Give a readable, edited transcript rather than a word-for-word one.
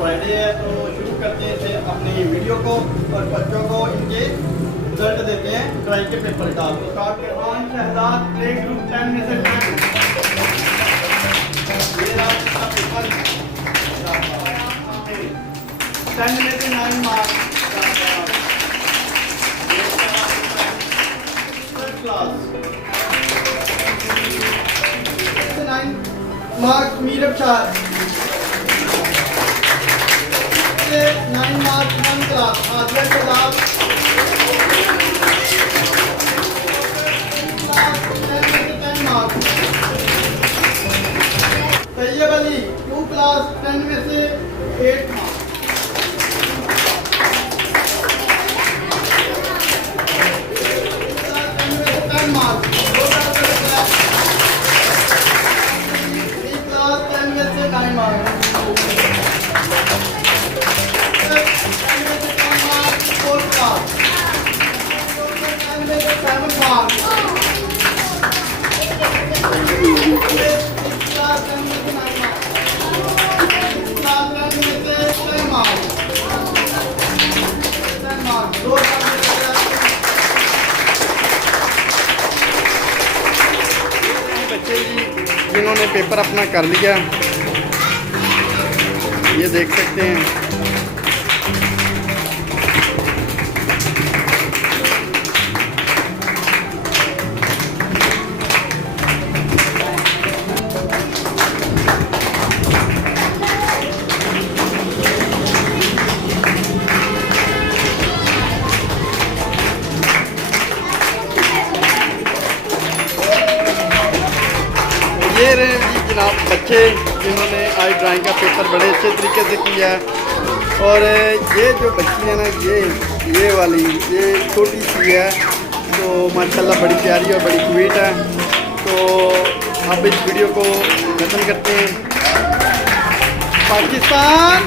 Friday है, तो शुरू करते हैं इसे अपनी वीडियो को और बच्चों को इनके रिजल्ट देते हैं ड्राइंग के पेपर का। तो स्टार्ट करवान शहजाद प्ले ग्रुप 10 में से 10। ये रहा इसका पेपर 10 में से 9 marks. Class 9 marks Mirab Shah 9 marks 1 class Aadiya Shahzad 10 marks. Tayyab Ali 2 class 10 में से 8 मार्क्स। जिन्होंने पेपर अपना कर लिया, ये देख सकते हैं। ये रहे जी जनाब बच्चे जिन्होंने आज ड्राइंग का पेपर बड़े अच्छे तरीके से किया है। और ये जो बच्ची है ना, ये वाली ये छोटी सी है, तो माशाल्लाह बड़ी प्यारी और बड़ी क्यूट है। तो अब इस वीडियो को खत्म करते हैं। पाकिस्तान